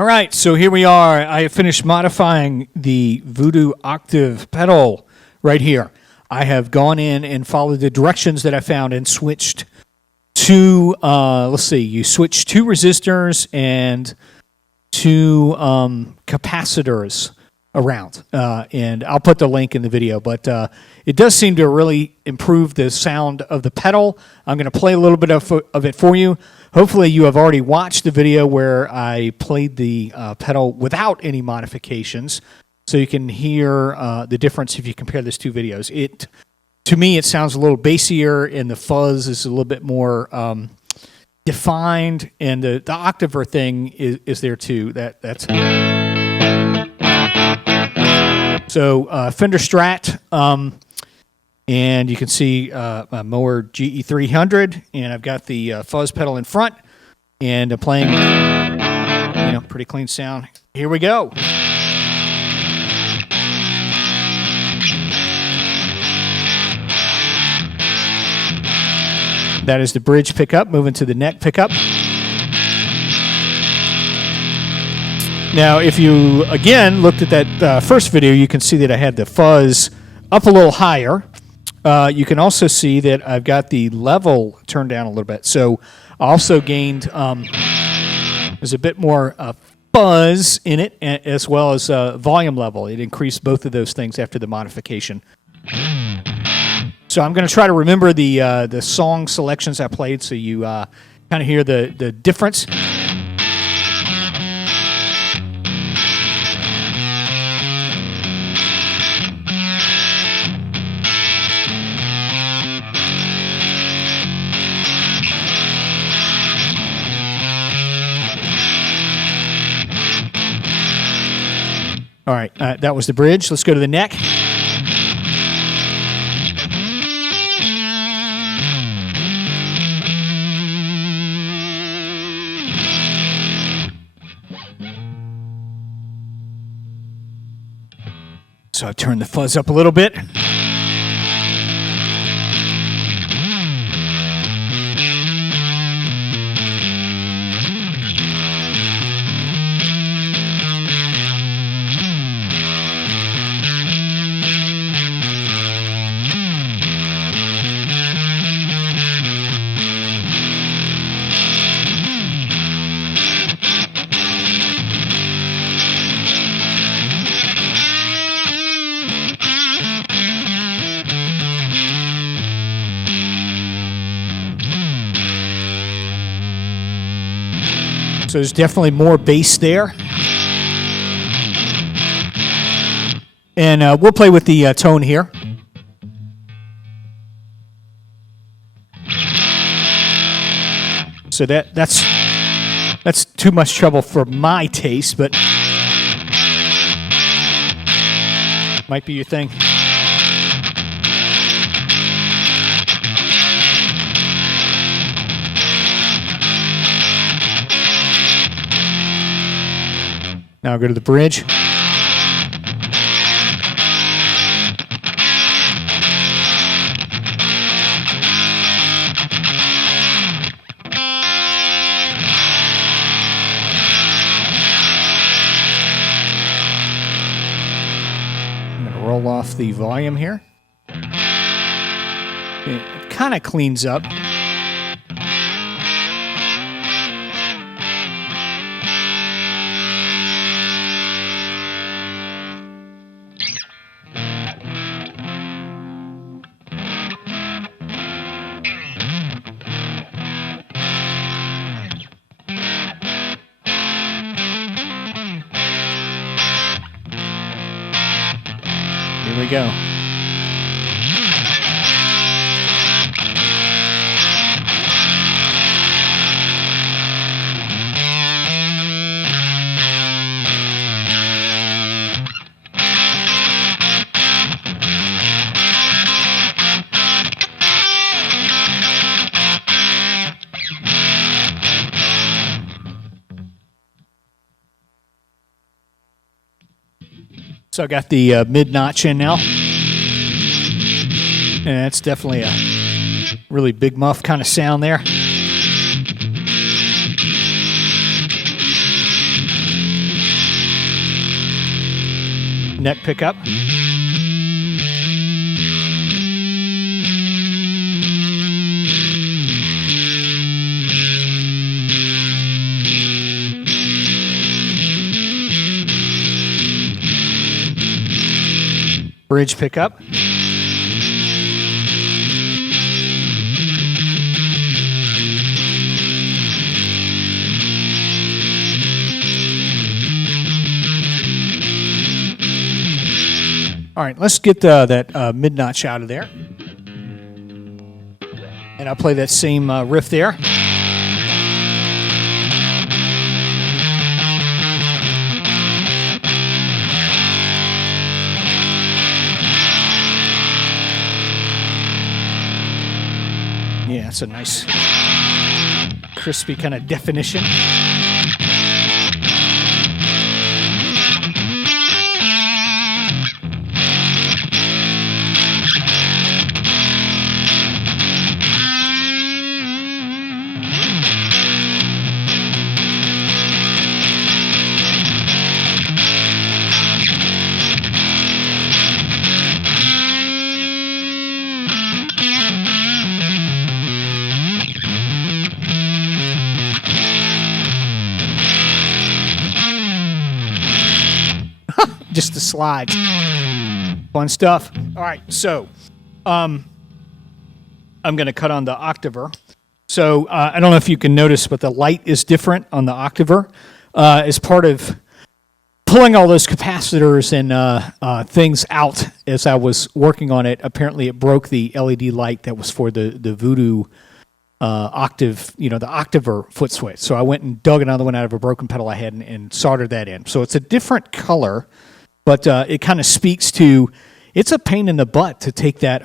All right, so here we are. I have finished modifying the Voodoo Octave pedal right here. I have gone in and followed the directions that I found and switched two, let's see, you switch two resistors and two capacitors around. And I'll put the link in the video, but it does seem to really improve the sound of the pedal. I'm going to play a little bit of it for you. Hopefully you have already watched the video where I played the pedal without any modifications, so you can hear the difference if you compare these two videos. To me, it sounds a little bassier, and the fuzz is a little bit more defined, and the octave thing is there too. That's so Fender Strat, and you can see a Mooer GE300, and I've got the fuzz pedal in front, and I'm playing, pretty clean sound. Here we go. That is the bridge pickup, moving to the neck pickup. Now, if you, again, looked at that first video, you can see that I had the fuzz up a little higher. You can also see that I've got the level turned down a little bit. So I also gained, there's a bit more fuzz in it, as well as volume level. It increased both of those things after the modification. So I'm going to try to remember the song selections I played, so you kind of hear the difference. All right, that was the bridge. Let's go to the neck. So I've turned the fuzz up a little bit. So there's definitely more bass there. And we'll play with the tone here. So that's too much trouble for my taste, but might be your thing. Now I'll go to the bridge. I'm going to roll off the volume here. It kind of cleans up. Here we go. So I got the mid-notch in now. And that's definitely a really big muff kind of sound there. neck pickup. Bridge pickup. All right, let's get that mid-notch out of there. And I'll play that same riff there. Yeah, it's a nice, crispy kind of definition. Just the slides. Fun stuff. All right, so I'm going to cut on the Octaver. So I don't know if you can notice, but the light is different on the Octaver. As part of pulling all those capacitors and things out as I was working on it, apparently it broke the LED light that was for the Voodoo Octave, the Octaver foot switch. So I went and dug another one out of a broken pedal I had and soldered that in. So it's a different color. But it kind of speaks to, it's a pain in the butt to take that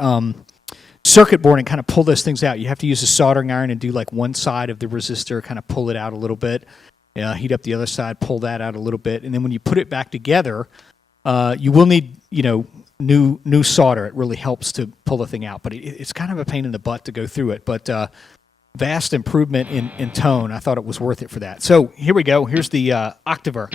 circuit board and kind of pull those things out. You have to use a soldering iron and do like one side of the resistor, kind of pull it out a little bit, heat up the other side, pull that out a little bit. And then when you put it back together, you will need, new solder. It really helps to pull the thing out. But it's kind of a pain in the butt to go through it. But vast improvement in tone. I thought it was worth it for that. So here we go. Here's the Octaver.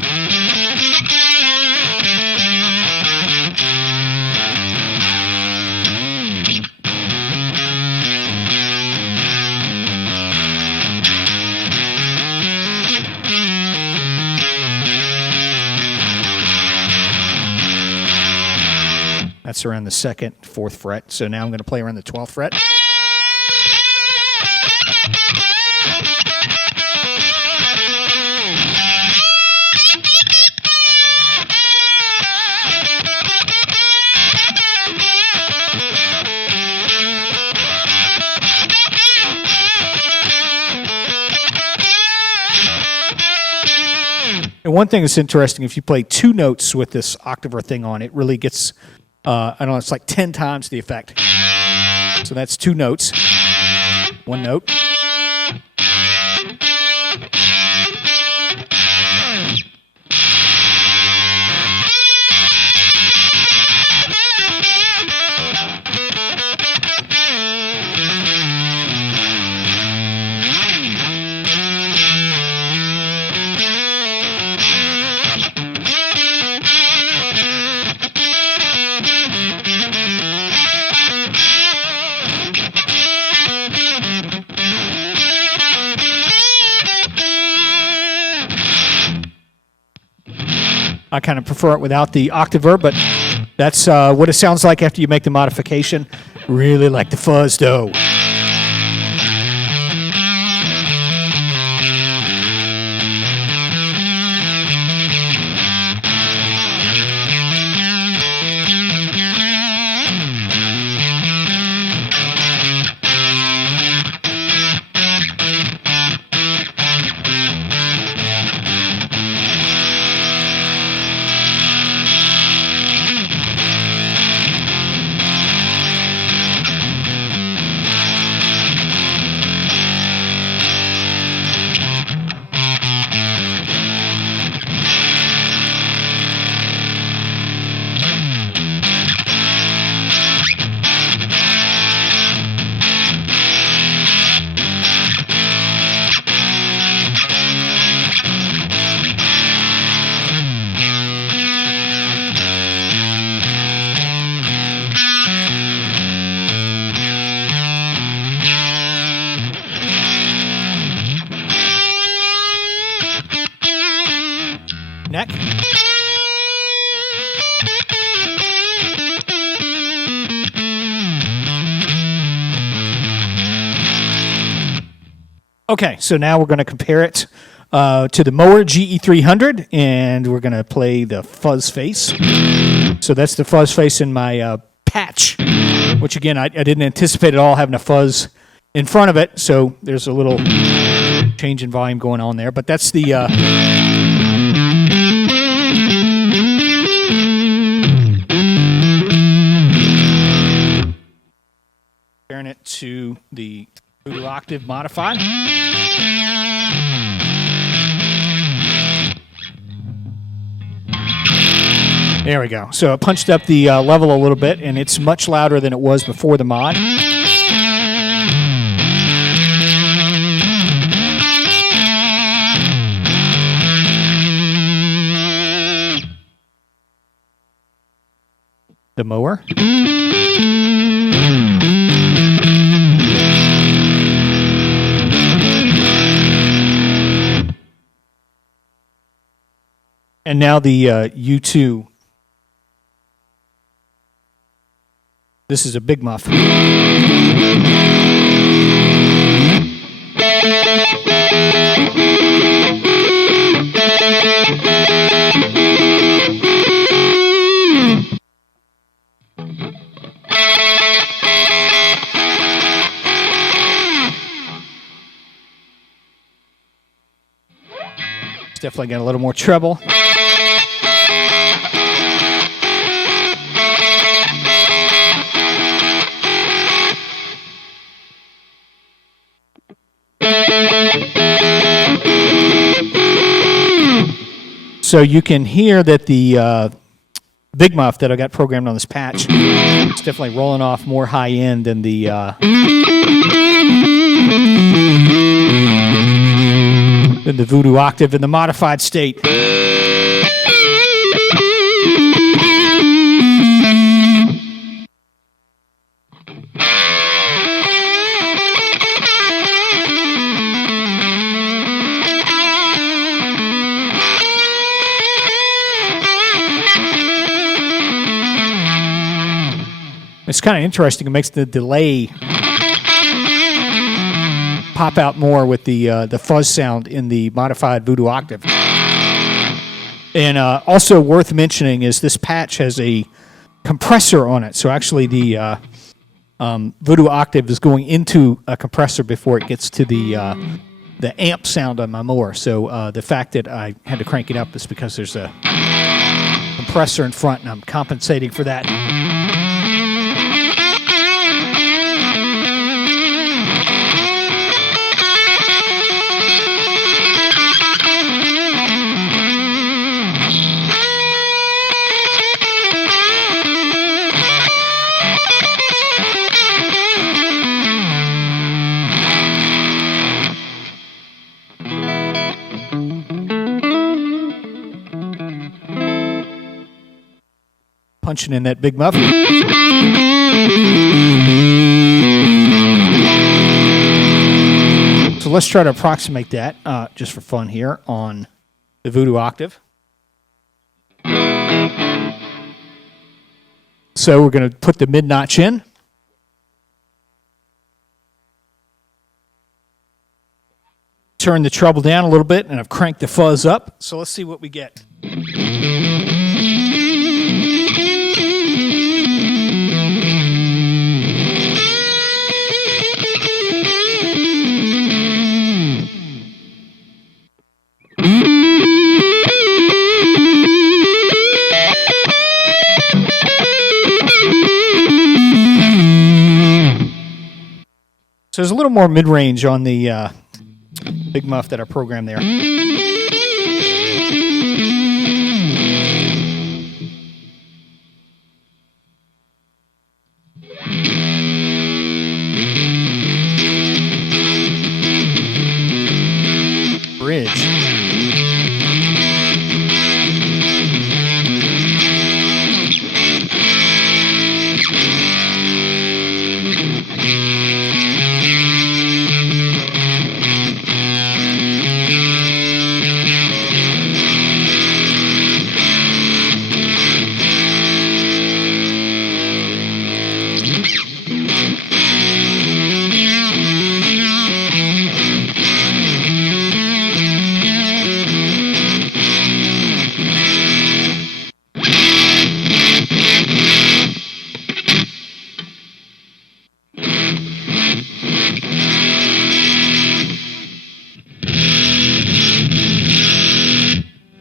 That's around the 2nd, 4th fret. So now I'm going to play around the 12th fret. And one thing that's interesting, if you play 2 notes with this Octaver thing on, it really gets, I don't know, it's like 10 times the effect. So that's 2 notes, 1 note. I kind of prefer it without the Octaver, but that's what it sounds like after you make the modification. Really like the fuzz, though. neck. Okay, so now we're going to compare it to the Mooer GE300, and we're going to play the fuzz face. So that's the fuzz face in my patch, which again, I didn't anticipate at all having a fuzz in front of it, so there's a little change in volume going on there, but that's the comparing it to the Voodoo Octave modified. There we go. So it punched up the level a little bit, and it's much louder than it was before the mod. The Mooer. And now the U2. This is a big muff. It's definitely got a little more treble. So you can hear that the big muff that I got programmed on this patch is definitely rolling off more high end than the Voodoo Octave in the modified state. It's kind of interesting. It makes the delay pop out more with the fuzz sound in the modified Voodoo Octave. And also worth mentioning is this patch has a compressor on it. So actually the Voodoo Octave is going into a compressor before it gets to the amp sound on my Mooer. So the fact that I had to crank it up is because there's a compressor in front, and I'm compensating for that. Punching in that big muff. So let's try to approximate that just for fun here on the Voodoo Octave. So we're going to put the mid notch in. Turn the treble down a little bit, and I've cranked the fuzz up. So let's see what we get. So there's a little more mid-range on the big muff that I programmed there. Bridge.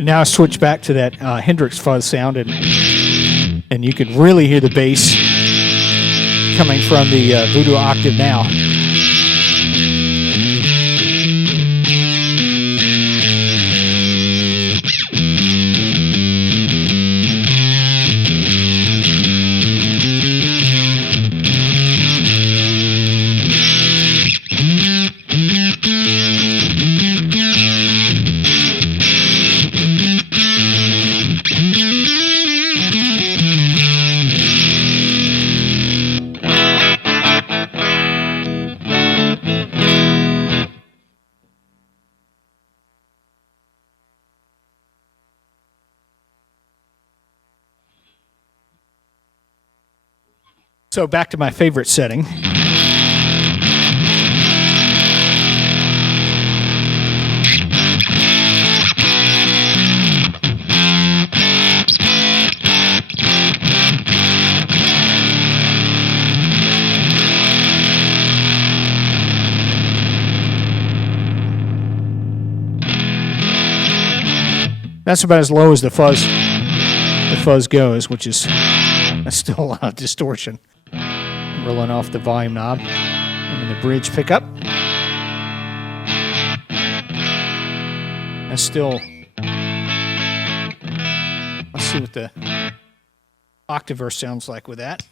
Now I switch back to that Hendrix fuzz sound, and you can really hear the bass coming from the Voodoo Octave now. So back to my favorite setting. That's about as low as the fuzz goes, which is still a lot of distortion. Rolling off the volume knob and the bridge pickup. That's still. Let's see what the Octaverse sounds like with that.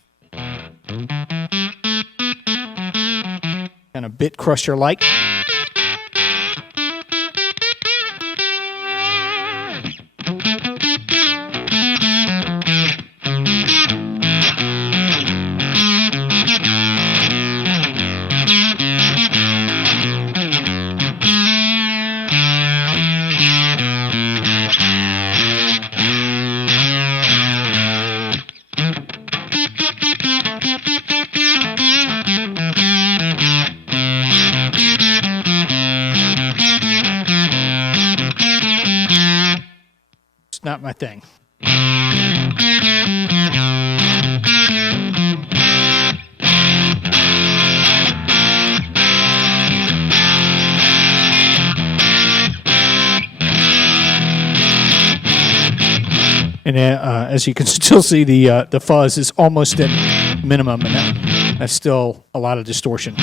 Kind of bit crusher like. Not my thing. And as you can still see, the fuzz is almost at minimum, and that's still a lot of distortion.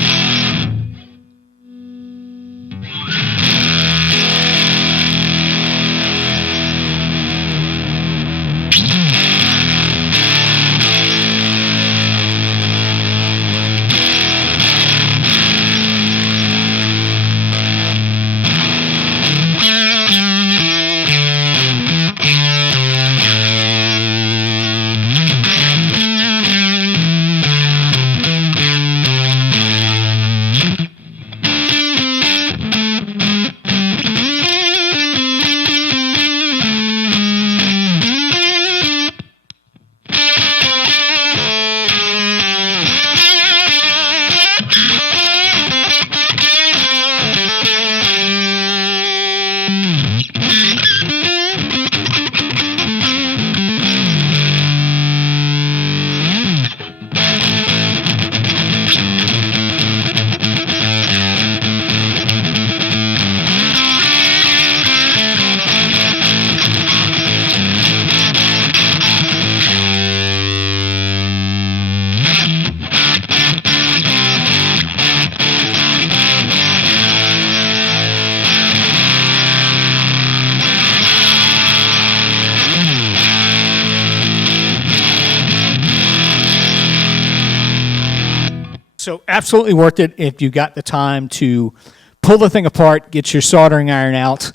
So absolutely worth it if you got the time to pull the thing apart, get your soldering iron out,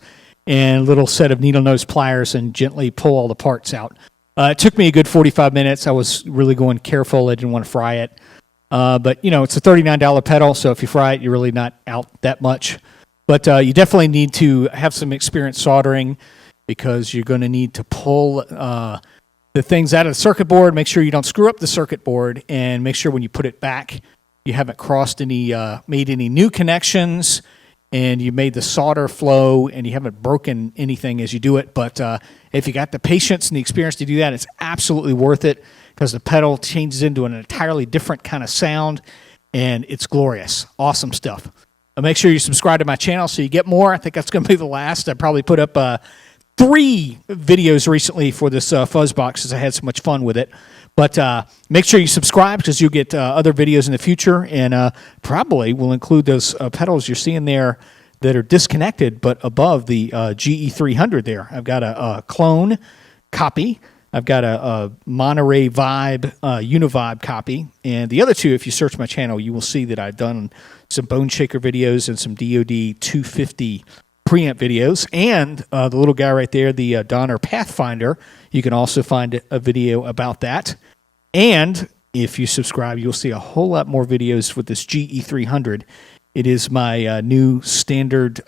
and a little set of needle nose pliers and gently pull all the parts out. It took me a good 45 minutes. I was really going careful. I didn't want to fry it. But, you know, it's a $39 pedal, so if you fry it, you're really not out that much. But you definitely need to have some experience soldering because you're going to need to pull the things out of the circuit board, make sure you don't screw up the circuit board, and make sure when you put it back, you haven't crossed any, made any new connections, and you made the solder flow, and you haven't broken anything as you do it. But if you got the patience and the experience to do that, it's absolutely worth it because the pedal changes into an entirely different kind of sound, and it's glorious. Awesome stuff. Make sure you subscribe to my channel so you get more. I think that's going to be the last. I probably put up 3 videos recently for this fuzz box because I had so much fun with it. But make sure you subscribe because you'll get other videos in the future, and probably will include those pedals you're seeing there that are disconnected but above the GE300 there. I've got a clone copy. I've got a Monterey Vibe Univibe copy. And the other two, if you search my channel, you will see that I've done some Bone Shaker videos and some DoD 250 preamp videos. And the little guy right there, the Donner Pathfinder, you can also find a video about that. And if you subscribe, you'll see a whole lot more videos with this GE300. It is my new standard